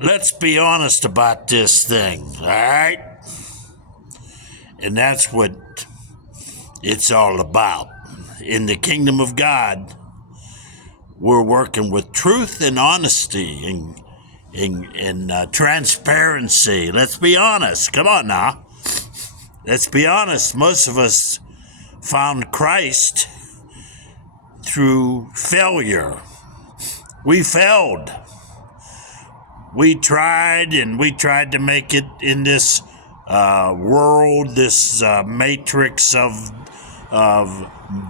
Let's be honest about this thing, all right? And that's what it's all about. In the kingdom of God, we're working with truth and honesty and transparency. Let's be honest. Come on now. Let's be honest. Most of us found Christ through failure. We failed. We tried to make it in this world, this matrix of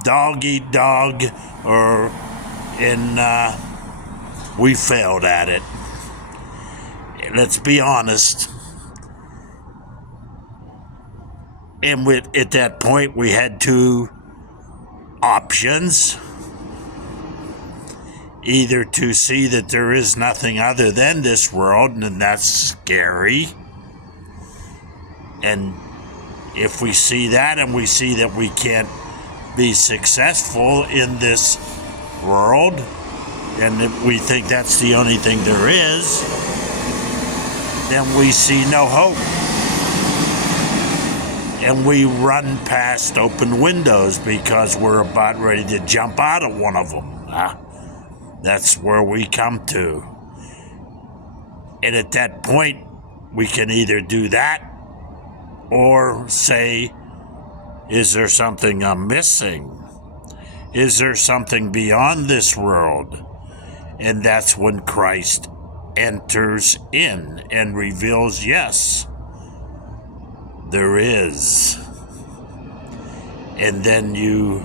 dog eat dog, we failed at it. Let's be honest. And at that point, we had two options. Either to see that there is nothing other than this world, and that's scary. And if we see that and we see that we can't be successful in this world, and if we think that's the only thing there is, then we see no hope. And we run past open windows because we're about ready to jump out of one of them. That's where we come to. And at that point, we can either do that or say, is there something I'm missing? Is there something beyond this world? And that's when Christ enters in and reveals, yes, there is. And then you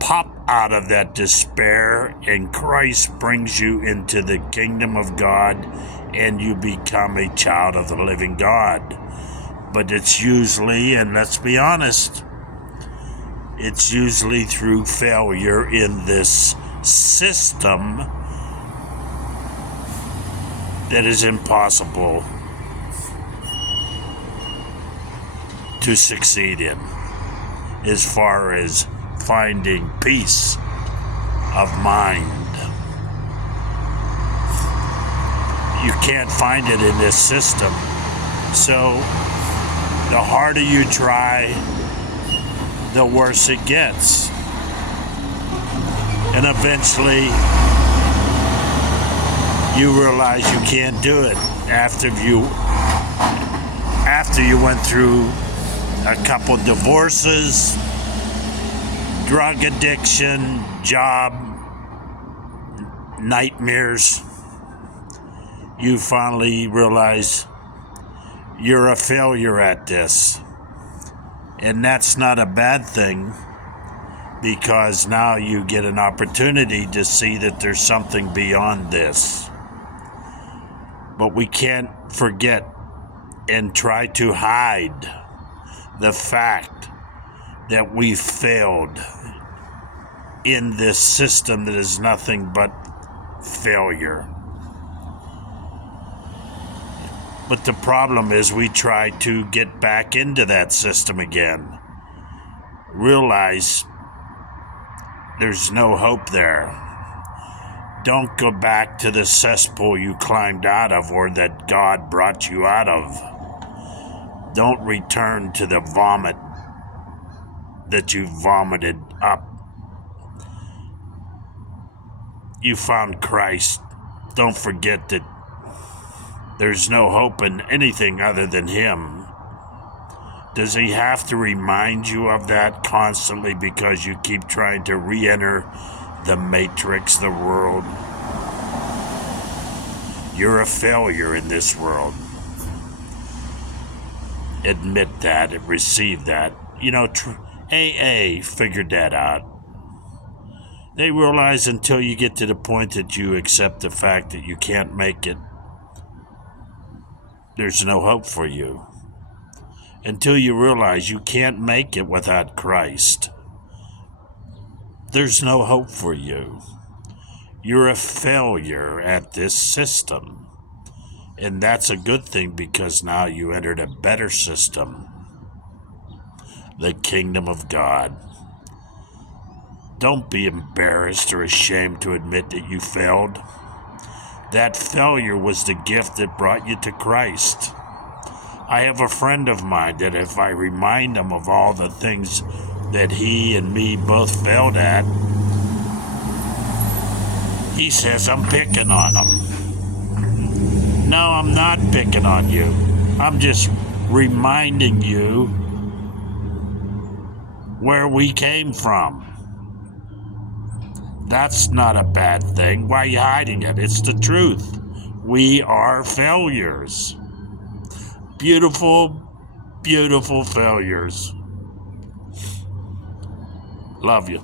pop out of that despair, and Christ brings you into the kingdom of God, and you become a child of the living God. But it's usually, and let's be honest, it's usually through failure in this system that is impossible to succeed in, as far as finding peace of mind. You can't find it in this system. So the harder you try, the worse it gets. And eventually you realize you can't do it after you went through a couple divorces, drug addiction, job, nightmares. You finally realize you're a failure at this. And that's not a bad thing, because now you get an opportunity to see that there's something beyond this. But we can't forget and try to hide the fact that we failed in this system that is nothing but failure. But the problem is we try to get back into that system again. Realize there's no hope there. Don't go back to the cesspool you climbed out of, or that God brought you out of. Don't return to the vomit that you vomited up. You found Christ. Don't forget that there's no hope in anything other than Him. Does He have to remind you of that constantly because you keep trying to re-enter the matrix, the world? You're a failure in this world. Admit that and receive that. You know, AA figured that out. They realize until you get to the point that you accept the fact that you can't make it, there's no hope for you. Until you realize you can't make it without Christ, there's no hope for you. You're a failure at this system. And that's a good thing, because now you entered a better system, the kingdom of God. Don't be embarrassed or ashamed to admit that you failed. That failure was the gift that brought you to Christ. I have a friend of mine that if I remind him of all the things that he and me both failed at, he says I'm picking on him. No, I'm not picking on you. I'm just reminding you where we came from. That's not a bad thing. Why are you hiding it? It's the truth. We are failures. Beautiful, beautiful failures. Love you.